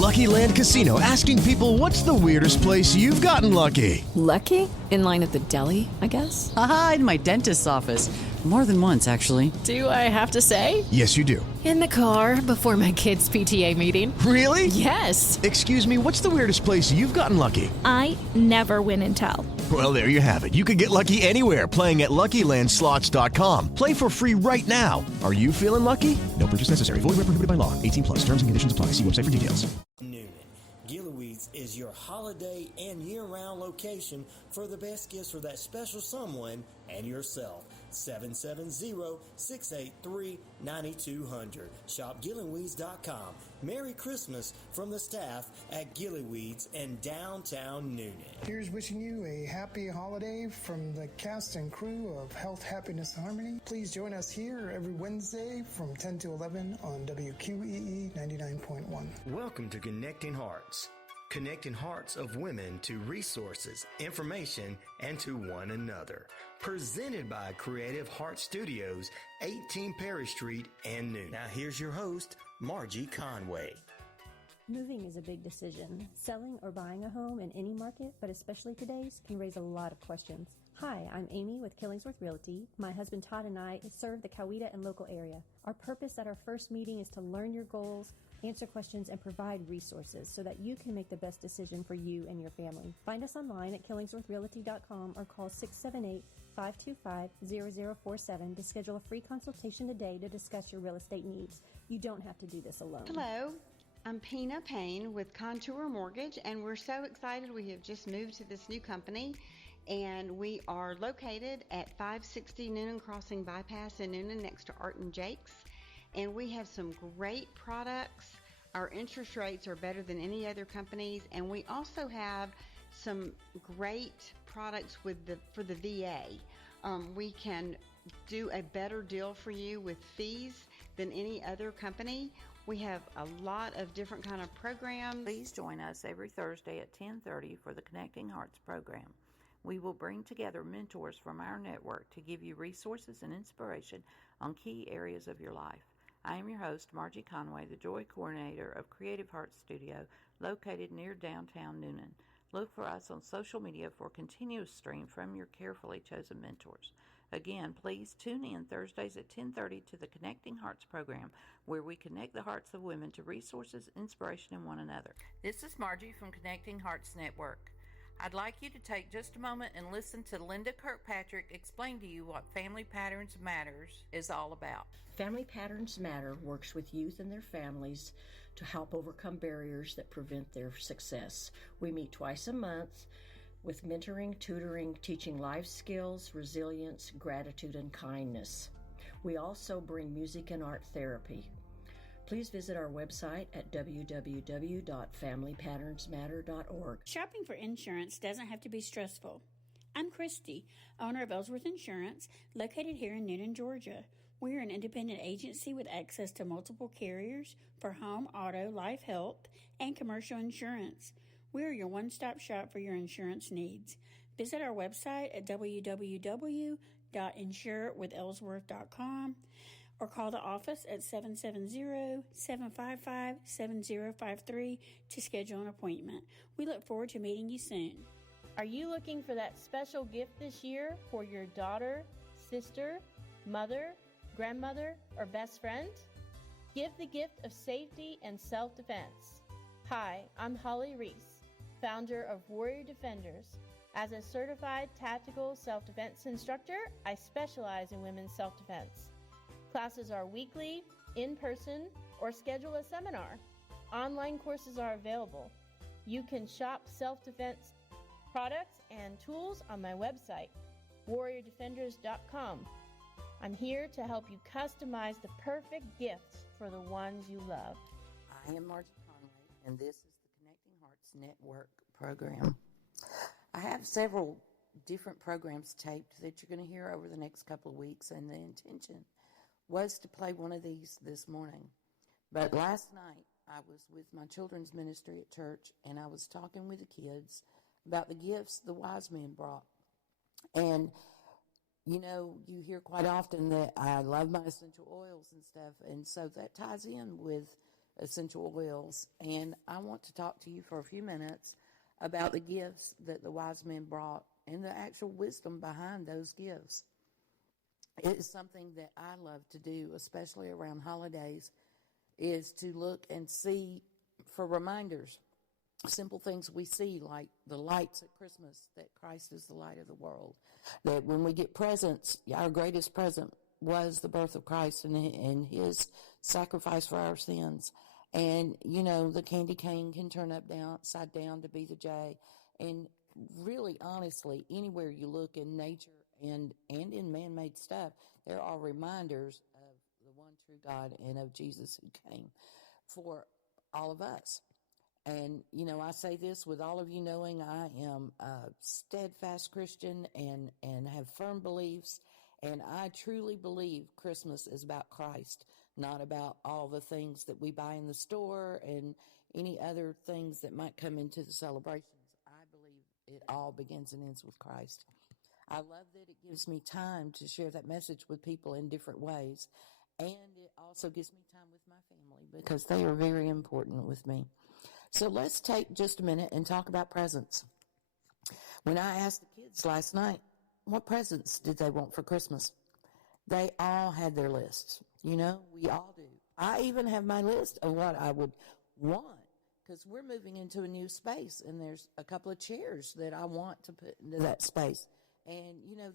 Lucky Land Casino, asking people, what's the weirdest place you've gotten lucky? Lucky? In line at the deli, I guess? Aha, in my dentist's office. More than once, actually. Do I have to say? Yes, you do. In the car before my kids' PTA meeting. Really? Yes. Excuse me, what's the weirdest place you've gotten lucky? I never win and tell. Well, there you have it. You can get lucky anywhere, playing at LuckyLandSlots.com. Play for free right now. Are you feeling lucky? No purchase necessary. Void where prohibited by law. 18 plus. Terms and conditions apply. See website for details. Noonan. Gilliweed's is your holiday and year-round location for the best gifts for that special someone and yourself. 770-683-9200. Shop Gilliweeds.com. Merry Christmas from the staff at Gilliweeds in downtown Noonan. Here's wishing you a happy holiday from the cast and crew of Health, Happiness, and Harmony. Please join us here every Wednesday from 10 to 11 on WQEE 99.1. Welcome to Connecting Hearts. Connecting hearts of women to resources, information, and to one another. Presented by Creative Heart Studios, 18 Perry Street and Noonan. Now here's your host, Margie Conway. Moving is a big decision. Selling or buying a home in any market, but especially today's, can raise a lot of questions. Hi, I'm Amy with Killingsworth Realty. My husband Todd and I serve the Coweta and local area. Our purpose at our first meeting is to learn your goals, answer questions, and provide resources so that you can make the best decision for you and your family. Find us online at killingsworthrealty.com or call 678-525-0047 to schedule a free consultation today to discuss your real estate needs. You don't have to do this alone. Hello, I'm Pina Payne with Contour Mortgage, and we're so excited. We have just moved to this new company, and we are located at 560 Noonan Crossing Bypass in Noonan next to Art and Jake's. And we have some great products. Our interest rates are better than any other companies, and we also have some great products for the VA. We can do a better deal for you with fees than any other company. We have a lot of different kind of programs. Please join us every Thursday at 10:30 for the Connecting Hearts program. We will bring together mentors from our network to give you resources and inspiration on key areas of your life. I am your host, Margie Conway, the Joy Coordinator of Creative Heart Studio, located near downtown Noonan. Look for us on social media for a continuous stream from your carefully chosen mentors. Again, please tune in Thursdays at 10:30 to the Connecting Hearts program, where we connect the hearts of women to resources, inspiration, and one another. This is Margie from Connecting Hearts Network. I'd like you to take just a moment and listen to Linda Kirkpatrick explain to you what Family Patterns Matters is all about. Family Patterns Matter works with youth and their families to help overcome barriers that prevent their success. We meet twice a month with mentoring, tutoring, teaching life skills, resilience, gratitude, and kindness. We also bring music and art therapy. Please visit our website at www.familypatternsmatter.org. Shopping for insurance doesn't have to be stressful. I'm Christy, owner of Ellsworth Insurance, located here in Noonan, Georgia. We're an independent agency with access to multiple carriers for home, auto, life, health, and commercial insurance. We're your one-stop shop for your insurance needs. Visit our website at www.insurewithellsworth.com or call the office at 770-755-7053 to schedule an appointment. We look forward to meeting you soon. Are you looking for that special gift this year for your daughter, sister, mother, grandmother, or best friend? Give the gift of safety and self-defense. Hi, I'm Holly Reese, founder of Warrior Defenders. As a certified tactical self-defense instructor, I specialize in women's self-defense. Classes are weekly, in-person, or schedule a seminar. Online courses are available. You can shop self-defense products and tools on my website, warriordefenders.com. I'm here to help you customize the perfect gifts for the ones you love. I am Margie Conway, and this is the Connecting Hearts Network program. I have several different programs taped that you're going to hear over the next couple of weeks, and the intention was to play one of these this morning. But last night, I was with my children's ministry at church, and I was talking with the kids about the gifts the wise men brought. And, you know, you hear quite often that I love my essential oils and stuff, and so that ties in with essential oils. And I want to talk to you for a few minutes about the gifts that the wise men brought and the actual wisdom behind those gifts. It is something that I love to do, especially around holidays, is to look and see for reminders. Simple things we see, like the lights at Christmas, that Christ is the light of the world. That when we get presents, our greatest present was the birth of Christ and his sacrifice for our sins. And, you know, the candy cane can turn upside down to be the J. And really, honestly, anywhere you look in nature and in man-made stuff, there are reminders of the one true God and of Jesus who came for all of us. And, you know, I say this with all of you knowing I am a steadfast Christian and have firm beliefs. And I truly believe Christmas is about Christ, not about all the things that we buy in the store and any other things that might come into the celebrations. I believe it all begins and ends with Christ. I love that it gives me time to share that message with people in different ways. And it also gives me time with my family because they are very important with me. So let's take just a minute and talk about presents. When I asked the kids last night, what presents did they want for Christmas? They all had their lists. You know, we all do. I even have my list of what I would want because we're moving into a new space and there's a couple of chairs that I want to put into that space. And, you know,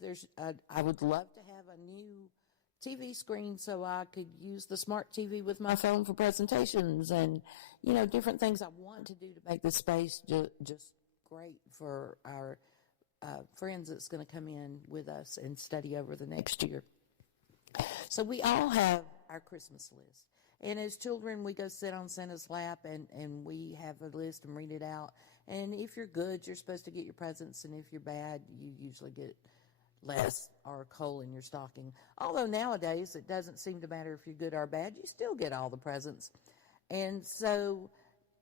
I would love to have a new TV screen so I could use the smart TV with my phone for presentations and, you know, different things I want to do to make this space just great for our friends that's going to come in with us and study over the next year. So we all have our Christmas list. And as children, we go sit on Santa's lap and we have a list and read it out. And if you're good, you're supposed to get your presents. And if you're bad, you usually get less or coal in your stocking. Although nowadays, it doesn't seem to matter if you're good or bad. You still get all the presents. And so,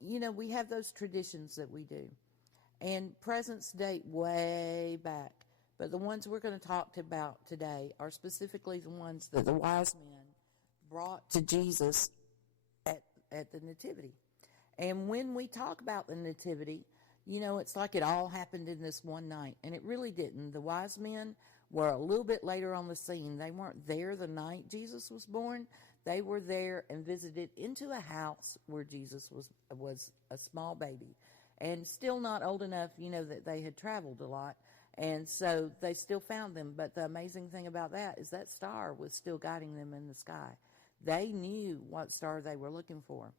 you know, we have those traditions that we do. And presents date way back. But the ones we're going to talk about today are specifically the ones that the wise men brought to Jesus at the Nativity. And when we talk about the Nativity, you know, it's like it all happened in this one night. And it really didn't. The wise men were a little bit later on the scene. They weren't there the night Jesus was born. They were there and visited into a house where Jesus was a small baby. And still not old enough, you know, that they had traveled a lot. And so they still found them. But the amazing thing about that is that star was still guiding them in the sky. They knew what star they were looking for.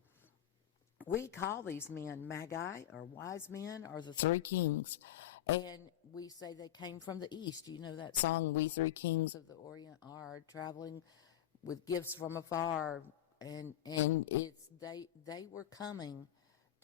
We call these men magi or wise men or the three kings. And we say they came from the east. You know that song, "We three kings of the Orient are traveling with gifts from afar." And it's they were coming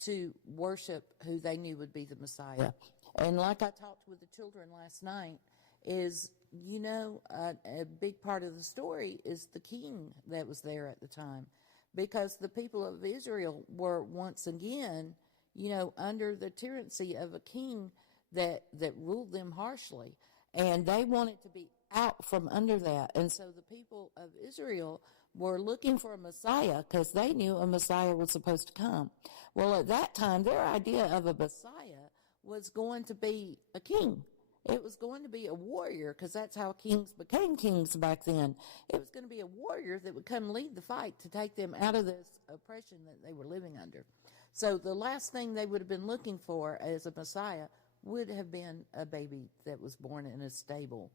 to worship who they knew would be the Messiah. And like I talked with the children last night, is, you know, a big part of the story is the king that was there at the time. Because the people of Israel were once again, you know, under the tyranny of a king that ruled them harshly. And they wanted to be out from under that. And so the people of Israel were looking for a Messiah because they knew a Messiah was supposed to come. Well, at that time, their idea of a Messiah was going to be a king. It was going to be a warrior because that's how kings became kings back then. It was going to be a warrior that would come lead the fight to take them out of this oppression that they were living under. So the last thing they would have been looking for as a Messiah would have been a baby that was born in a stable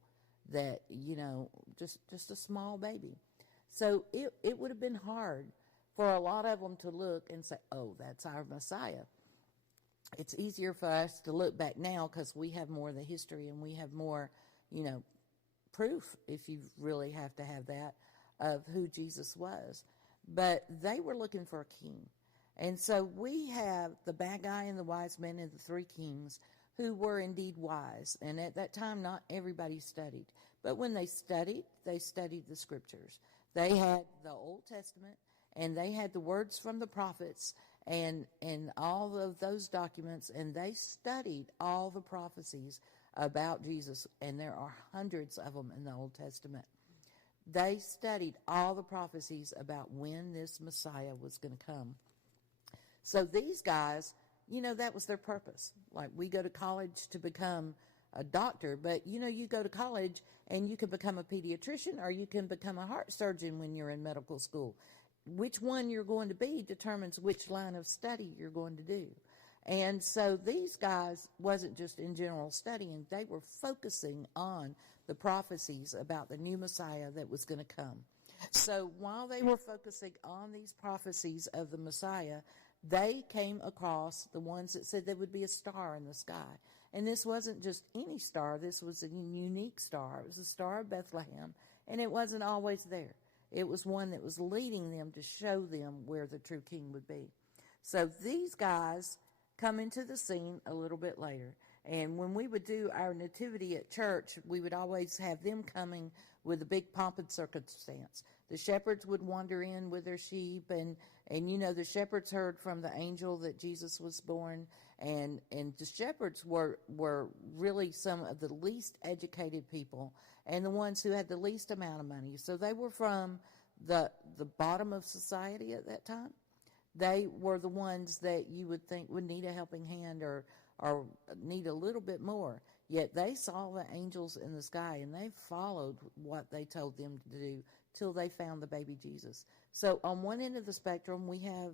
that, you know, just a small baby. So it would have been hard for a lot of them to look and say, oh, that's our Messiah. It's easier for us to look back now because we have more of the history and we have more, you know, proof, if you really have to have that, of who Jesus was. But they were looking for a king. And so we have the Magi and the wise men and the three kings who were indeed wise. And at that time, not everybody studied. But when they studied the scriptures. They had the Old Testament and they had the words from the prophets and all of those documents, and they studied all the prophecies about Jesus, and there are hundreds of them in the Old Testament. They studied all the prophecies about when this Messiah was going to come. So these guys, that was their purpose. Like, we go to college to become a doctor, but you go to college and you can become a pediatrician or you can become a heart surgeon when you're in medical school. Which one you're going to be determines which line of study you're going to do. And so these guys wasn't just in general studying, they were focusing on the prophecies about the new Messiah that was going to come. So while they were focusing on these prophecies of the Messiah, they came across the ones that said there would be a star in the sky. And this wasn't just any star, this was a unique star. It was the Star of Bethlehem, and it wasn't always there. It was one that was leading them to show them where the true king would be. So these guys come into the scene a little bit later. And when we would do our nativity at church, we would always have them coming with a big pomp and circumstance. The shepherds would wander in with their sheep, and the shepherds heard from the angel that Jesus was born, and the shepherds were really some of the least educated people and the ones who had the least amount of money. So they were from the bottom of society at that time. They were the ones that you would think would need a helping hand or need a little bit more. Yet they saw the angels in the sky, and they followed what they told them to do till they found the baby Jesus. So on one end of the spectrum, we have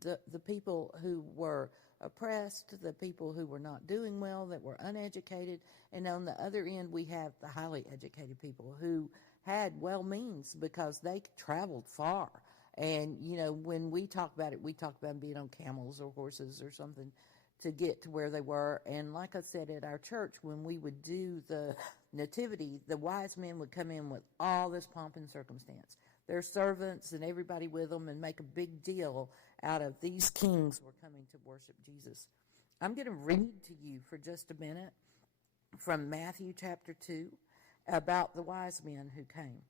the people who were oppressed, the people who were not doing well, that were uneducated, and on the other end, we have the highly educated people who had well means because they traveled far. And, when we talk about it, we talk about being on camels or horses or something to get to where they were. And like I said, at our church, when we would do the nativity, the wise men would come in with all this pomp and circumstance. Their servants and everybody with them, and make a big deal out of these kings were coming to worship Jesus. I'm going to read to you for just a minute from Matthew chapter 2 about the wise men who came.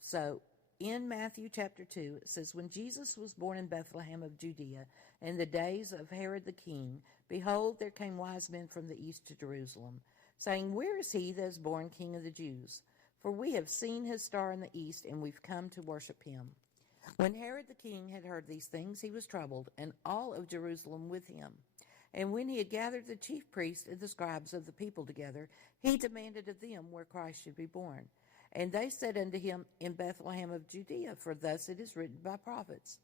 So in Matthew chapter 2, it says, "When Jesus was born in Bethlehem of Judea, in the days of Herod the king, behold, there came wise men from the east to Jerusalem, saying, Where is he that is born King of the Jews? For we have seen his star in the east, and we've come to worship him. When Herod the king had heard these things, he was troubled, and all of Jerusalem with him. And when he had gathered the chief priests and the scribes of the people together, he demanded of them where Christ should be born. And they said unto him, In Bethlehem of Judea, for thus it is written by prophets.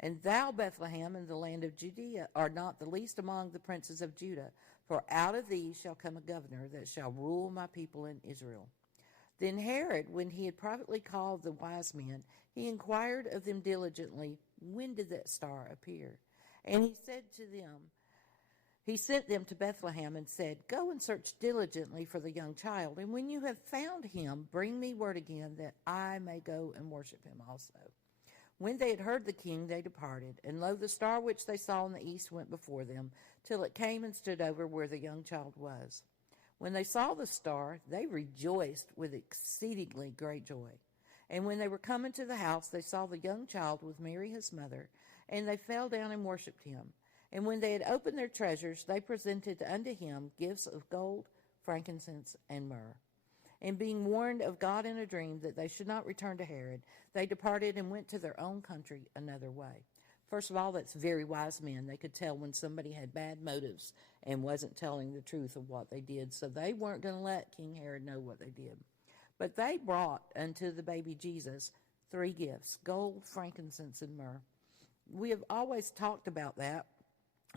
And thou, Bethlehem, in the land of Judea, art not the least among the princes of Judah, for out of thee shall come a governor that shall rule my people in Israel. Then Herod, when he had privately called the wise men, he inquired of them diligently, When did that star appear? And he sent them to Bethlehem and said, Go and search diligently for the young child, and when you have found him, bring me word again that I may go and worship him also. When they had heard the king, they departed, and lo, the star which they saw in the east went before them, till it came and stood over where the young child was. When they saw the star, they rejoiced with exceedingly great joy. And when they were come into the house, they saw the young child with Mary his mother, and they fell down and worshipped him. And when they had opened their treasures, they presented unto him gifts of gold, frankincense, and myrrh. And being warned of God in a dream that they should not return to Herod, they departed and went to their own country another way. First of all, that's very wise men. They could tell when somebody had bad motives and wasn't telling the truth of what they did. So they weren't going to let King Herod know what they did. But they brought unto the baby Jesus 3 gifts, gold, frankincense, and myrrh. We have always talked about that,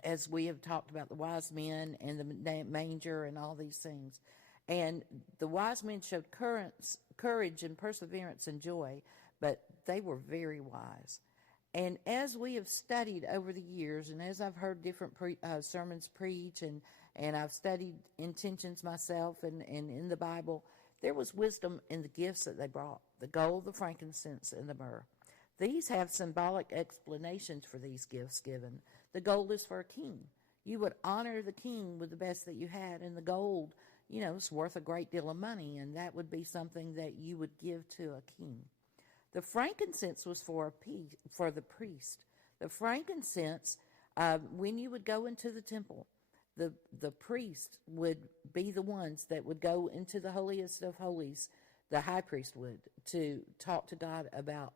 as we have talked about the wise men and the manger and all these things. And the wise men showed courage and perseverance and joy, but they were very wise. And as we have studied over the years, and as I've heard different sermons preach, and I've studied intentions myself and in the Bible, there was wisdom in the gifts that they brought, the gold, the frankincense, and the myrrh. These have symbolic explanations for these gifts given. The gold is for a king. You would honor the king with the best that you had, and the gold, is worth a great deal of money, and that would be something that you would give to a king. The frankincense was for the priest. The frankincense, when you would go into the temple, the priest would be the ones that would go into the holiest of holies, the high priest would, to talk to God about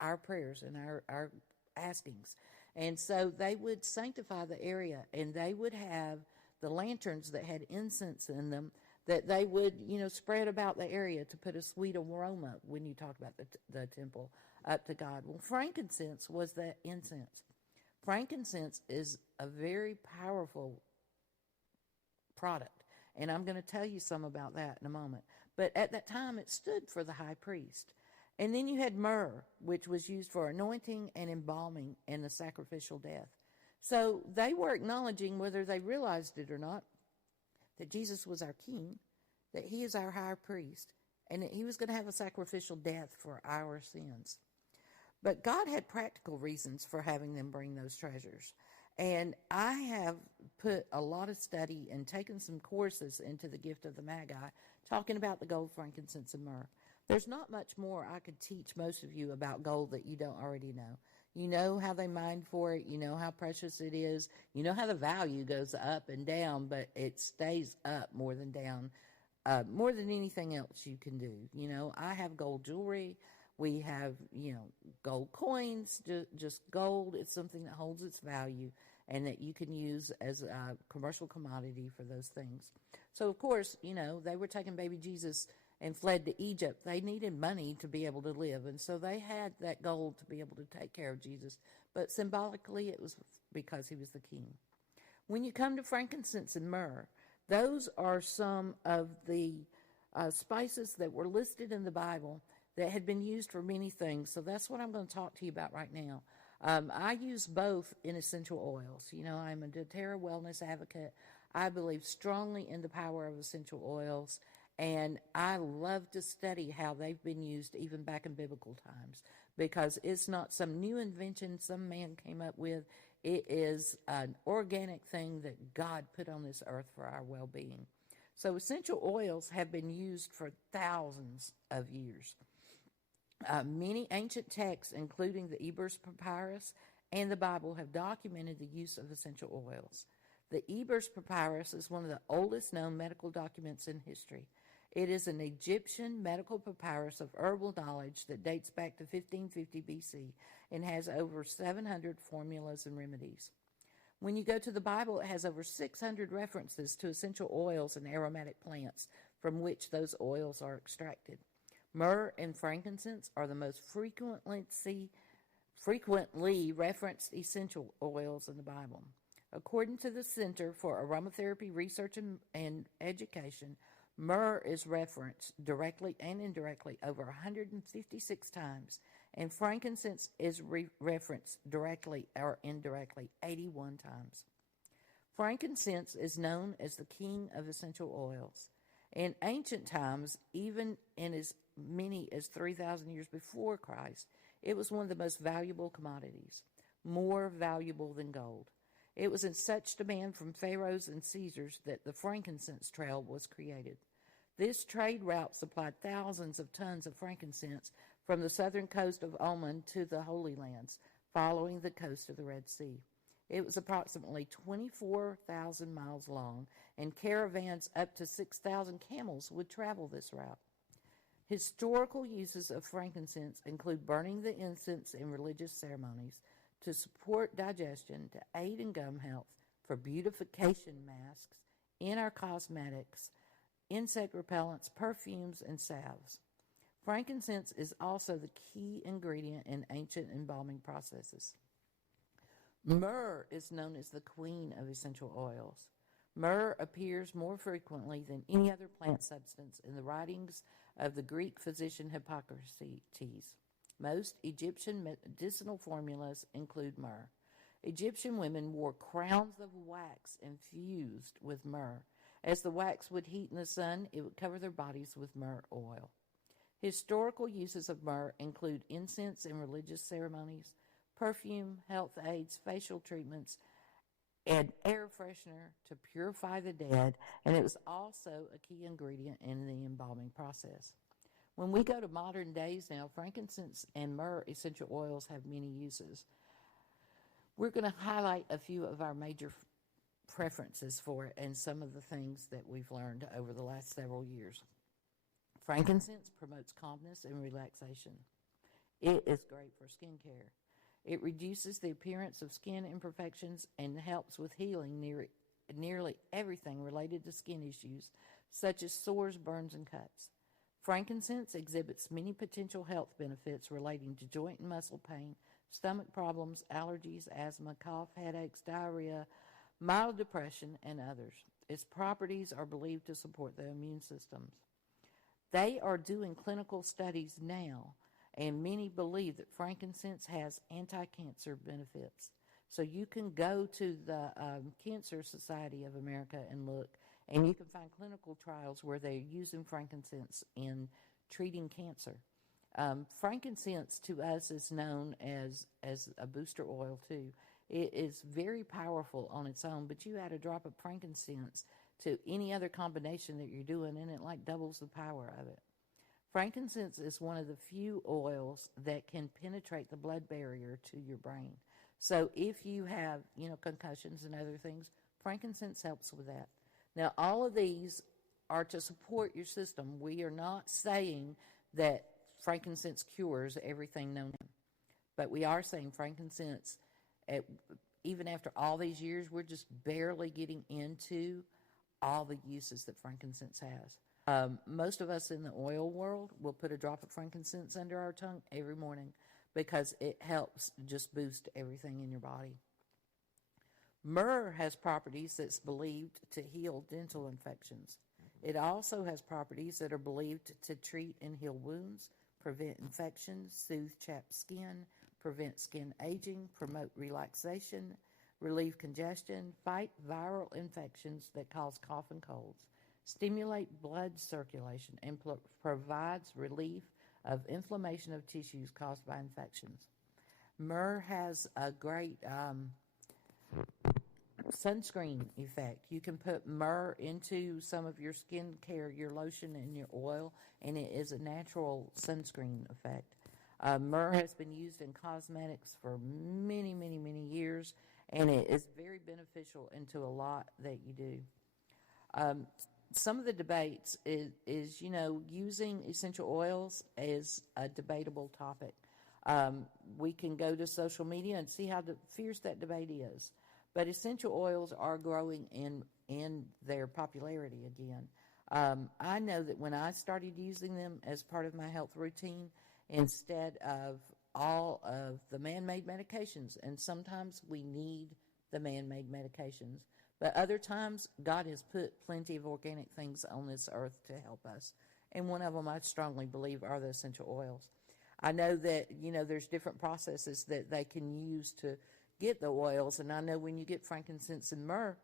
our prayers and our askings. And so they would sanctify the area, and they would have the lanterns that had incense in them that they would, spread about the area to put a sweet aroma when you talk about the temple up to God. Well, frankincense was that incense. Frankincense is a very powerful product, and I'm going to tell you some about that in a moment. But at that time, it stood for the high priest. And then you had myrrh, which was used for anointing and embalming and the sacrificial death. So they were acknowledging, whether they realized it or not, that Jesus was our king, that he is our high priest, and that he was going to have a sacrificial death for our sins. But God had practical reasons for having them bring those treasures. And I have put a lot of study and taken some courses into the gift of the Magi, talking about the gold, frankincense, and myrrh. There's not much more I could teach most of you about gold that you don't already know. You know how they mined for it. You know how precious it is. You know how the value goes up and down, but it stays up more than down, more than anything else you can do. I have gold jewelry. We have, gold coins, just gold. It's something that holds its value and that you can use as a commercial commodity for those things. So, of course, they were taking baby Jesus and fled to Egypt. They needed money to be able to live, and so they had that gold to be able to take care of Jesus. But symbolically, it was because he was the king. When you come to frankincense and myrrh, those are some of the spices that were listed in the Bible that had been used for many things. So that's what I'm going to talk to you about right now. I use both in essential oils. I'm a doTERRA wellness advocate. I believe strongly in the power of essential oils, and I love to study how they've been used even back in biblical times, because it's not some new invention some man came up with. It is an organic thing that God put on this earth for our well-being. So essential oils have been used for thousands of years. Many ancient texts, including the Ebers Papyrus and the Bible, have documented the use of essential oils. The Ebers Papyrus is one of the oldest known medical documents in history. It is an Egyptian medical papyrus of herbal knowledge that dates back to 1550 BC and has over 700 formulas and remedies. When you go to the Bible, it has over 600 references to essential oils and aromatic plants from which those oils are extracted. Myrrh and frankincense are the most frequently referenced essential oils in the Bible. According to the Center for Aromatherapy Research and Education, myrrh is referenced directly and indirectly over 156 times, and frankincense is referenced directly or indirectly 81 times. Frankincense is known as the king of essential oils. In ancient times, even in as many as 3,000 years before Christ, it was one of the most valuable commodities, more valuable than gold. It was in such demand from pharaohs and Caesars that the frankincense trail was created. This trade route supplied thousands of tons of frankincense from the southern coast of Oman to the Holy Lands, following the coast of the Red Sea. It was approximately 24,000 miles long, and caravans up to 6,000 camels would travel this route. Historical uses of frankincense include burning the incense in religious ceremonies, to support digestion, to aid in gum health, for beautification masks, in our cosmetics, insect repellents, perfumes, and salves. Frankincense is also the key ingredient in ancient embalming processes. Myrrh is known as the queen of essential oils. Myrrh appears more frequently than any other plant substance in the writings of the Greek physician Hippocrates. Most Egyptian medicinal formulas include myrrh. Egyptian women wore crowns of wax infused with myrrh. As the wax would heat in the sun, it would cover their bodies with myrrh oil. Historical uses of myrrh include incense in religious ceremonies, perfume, health aids, facial treatments, and air freshener to purify the dead, and it was also a key ingredient in the embalming process. When we go to modern days now, frankincense and myrrh essential oils have many uses. We're going to highlight a few of our major preferences for it and some of the things that we've learned over the last several years. Frankincense promotes calmness and relaxation. It is great for skincare. It reduces the appearance of skin imperfections and helps with healing nearly everything related to skin issues, such as sores, burns, and cuts. Frankincense exhibits many potential health benefits relating to joint and muscle pain, stomach problems, allergies, asthma, cough, headaches, diarrhea, mild depression, and others. Its properties are believed to support the immune systems. They are doing clinical studies now, and many believe that frankincense has anti-cancer benefits. So you can go to the Cancer Society of America and look, and you can find clinical trials where they're using frankincense in treating cancer. Frankincense to us is known as a booster oil too. It is very powerful on its own, but you add a drop of frankincense to any other combination that you're doing, and it like doubles the power of it. Frankincense is one of the few oils that can penetrate the blood barrier to your brain. So if you have, concussions and other things, frankincense helps with that. Now, all of these are to support your system. We are not saying that frankincense cures everything known, but we are saying frankincense, even after all these years, we're just barely getting into all the uses that frankincense has. Most of us in the oil world will put a drop of frankincense under our tongue every morning because it helps just boost everything in your body. Myrrh has properties that's believed to heal dental infections. It also has properties that are believed to treat and heal wounds, prevent infections, soothe chapped skin, prevent skin aging, promote relaxation, relieve congestion, fight viral infections that cause cough and colds, stimulate blood circulation, and provides relief of inflammation of tissues caused by infections. Myrrh has a great sunscreen effect. You can put myrrh into some of your skin care, your lotion and your oil, and it is a natural sunscreen effect. Myrrh has been used in cosmetics for many, many, many years, and it is very beneficial into a lot that you do. Some of the debates is using essential oils is a debatable topic. We can go to social media and see how fierce that debate is. But essential oils are growing in their popularity again. I know that when I started using them as part of my health routine, instead of all of the man-made medications, and sometimes we need the man-made medications, but other times God has put plenty of organic things on this earth to help us. And one of them I strongly believe are the essential oils. I know that, there's different processes that they can use to get the oils, and I know when you get frankincense and myrrh,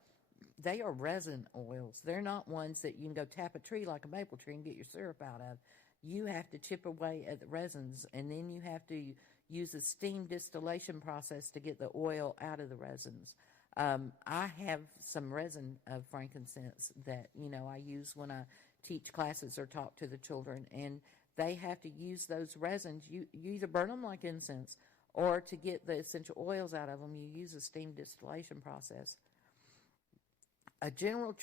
they are resin oils. They're not ones that you can go tap a tree like a maple tree and get your syrup out of. You have to chip away at the resins, and then you have to use a steam distillation process to get the oil out of the resins. I have some resin of frankincense that, I use when I teach classes or talk to the children, and they have to use those resins. You either burn them like incense, or to get the essential oils out of them, you use a steam distillation process. A general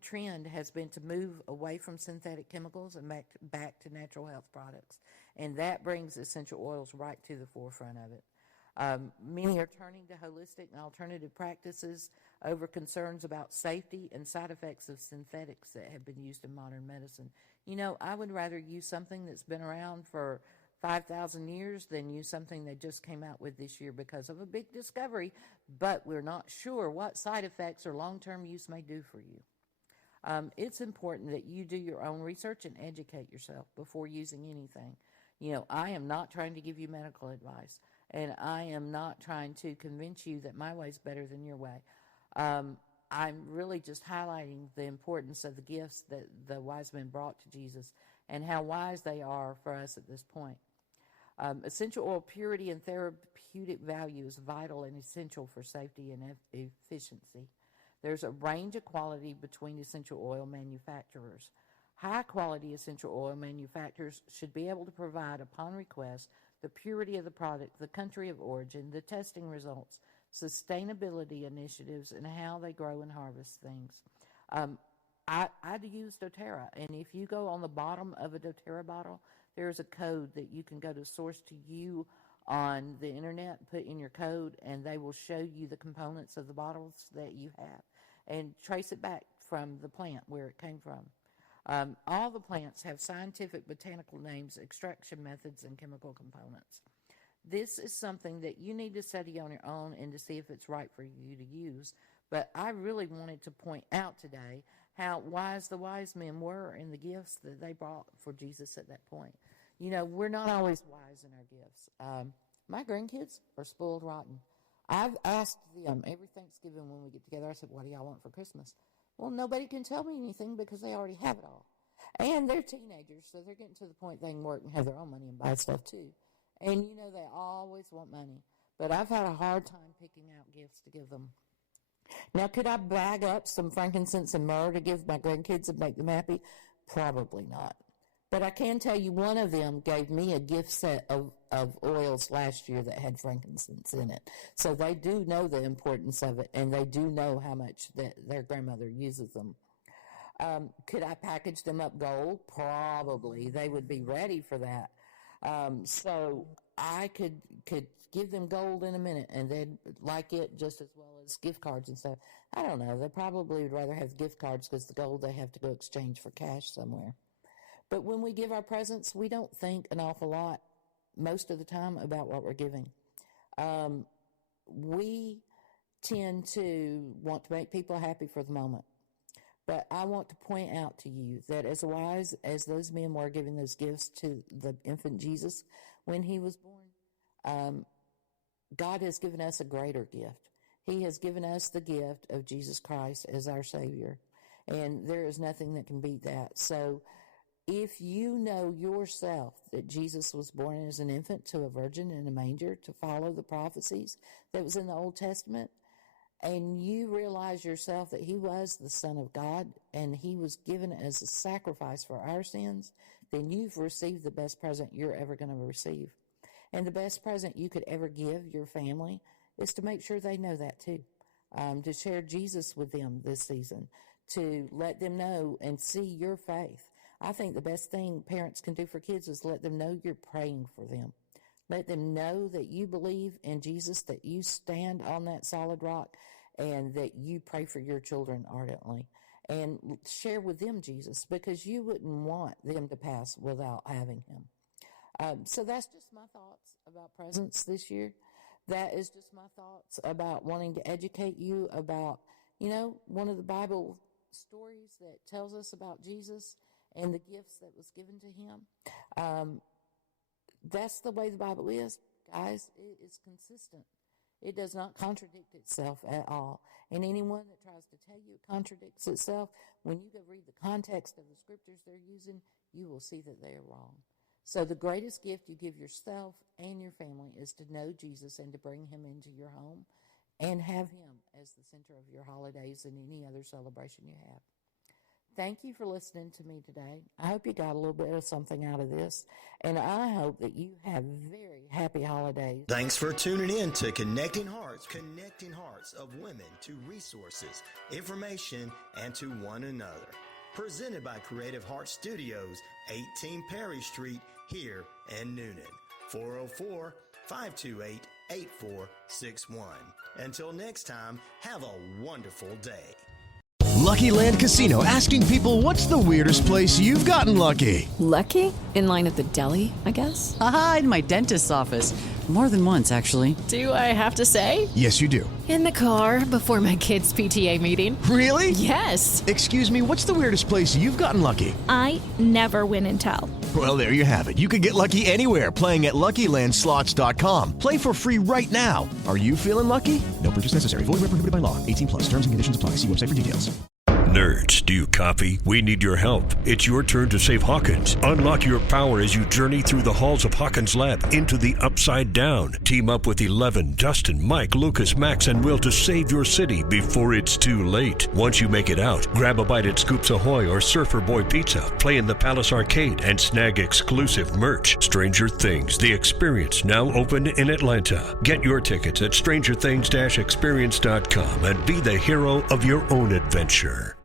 trend has been to move away from synthetic chemicals and back to natural health products, and that brings essential oils right to the forefront of it. Many are turning to holistic and alternative practices over concerns about safety and side effects of synthetics that have been used in modern medicine. I would rather use something that's been around for 5,000 years than use something they just came out with this year because of a big discovery, but we're not sure what side effects or long-term use may do for you. It's important that you do your own research and educate yourself before using anything. I am not trying to give you medical advice, and I am not trying to convince you that my way is better than your way. I'm really just highlighting the importance of the gifts that the wise men brought to Jesus and how wise they are for us at this point. Essential oil purity and therapeutic value is vital and essential for safety and efficiency. There's a range of quality between essential oil manufacturers. High-quality essential oil manufacturers should be able to provide, upon request, the purity of the product, the country of origin, the testing results, sustainability initiatives, and how they grow and harvest things. I use doTERRA, and if you go on the bottom of a doTERRA bottle, there's a code that you can go to Source to You on the internet, put in your code, and they will show you the components of the bottles that you have and trace it back from the plant where it came from. All the plants have scientific botanical names, extraction methods, and chemical components. This is something that you need to study on your own and to see if it's right for you to use. But I really wanted to point out today how wise the wise men were in the gifts that they brought for Jesus at that point. You know, we're not always wise in our gifts. My grandkids are spoiled rotten. I've asked them every Thanksgiving when we get together, I said, what do y'all want for Christmas? Well, nobody can tell me anything because they already have it all. And they're teenagers, so they're getting to the point they can work and have their own money and buy stuff too. And, you know, they always want money. But I've had a hard time picking out gifts to give them. Now, could I bag up some frankincense and myrrh to give my grandkids and make them happy? Probably not. But I can tell you one of them gave me a gift set of oils last year that had frankincense in it. So they do know the importance of it, and they do know how much that their grandmother uses them. Could I package them up gold? Probably. They would be ready for that. So I could give them gold in a minute, and they'd like it just as well as gift cards and stuff. I don't know. They probably would rather have gift cards because the gold they have to go exchange for cash somewhere. But when we give our presents, we don't think an awful lot most of the time about what we're giving. We tend to want to make people happy for the moment. But I want to point out to you that as wise as those men were giving those gifts to the infant Jesus when he was born, God has given us a greater gift. He has given us the gift of Jesus Christ as our Savior. And there is nothing that can beat that. So if you know yourself that Jesus was born as an infant to a virgin in a manger to follow the prophecies that was in the Old Testament, and you realize yourself that he was the Son of God and he was given as a sacrifice for our sins, then you've received the best present you're ever going to receive. And the best present you could ever give your family is to make sure they know that too, to share Jesus with them this season, to let them know and see your faith. I think the best thing parents can do for kids is let them know you're praying for them. Let them know that you believe in Jesus, that you stand on that solid rock, and that you pray for your children ardently. And share with them Jesus, because you wouldn't want them to pass without having him. So that's just my thoughts about presents this year. That is just my thoughts about wanting to educate you about, you know, one of the Bible stories that tells us about Jesus and the gifts that was given to him. That's the way the Bible is, guys. It is consistent. It does not contradict itself at all. And anyone that tries to tell you it contradicts itself, when you go read the context of the scriptures they're using, you will see that they are wrong. So the greatest gift you give yourself and your family is to know Jesus and to bring him into your home and have him as the center of your holidays and any other celebration you have. Thank you for listening to me today. I hope you got a little bit of something out of this, and I hope that you have very happy holidays. Thanks for tuning in to Connecting Hearts of women to resources, information, and to one another. Presented by Creative Heart Studios, 18 Perry Street, here in Noonan. 404-528-8461. Until next time, have a wonderful day. Lucky Land Casino, asking people, what's the weirdest place you've gotten lucky? Lucky? In line at the deli, I guess? Aha, in my dentist's office. More than once, actually. Do I have to say? Yes, you do. In the car before my kids' PTA meeting. Really? Yes. Excuse me, what's the weirdest place you've gotten lucky? I never win and tell. Well, there you have it. You can get lucky anywhere, playing at LuckyLandSlots.com. Play for free right now. Are you feeling lucky? No purchase necessary. Void where prohibited by law. 18 plus. Terms and conditions apply. See website for details. Nerds, do you copy? We need your help. It's your turn to save Hawkins. Unlock your power as you journey through the halls of Hawkins Lab into the Upside Down. Team up with 11, Dustin, Mike, Lucas, Max, and Will to save your city before it's too late. Once you make it out, grab a bite at Scoops Ahoy or Surfer Boy Pizza, play in the Palace Arcade, and snag exclusive merch. Stranger Things, the experience, now open in Atlanta. Get your tickets at strangerthings-experience.com and be the hero of your own adventure.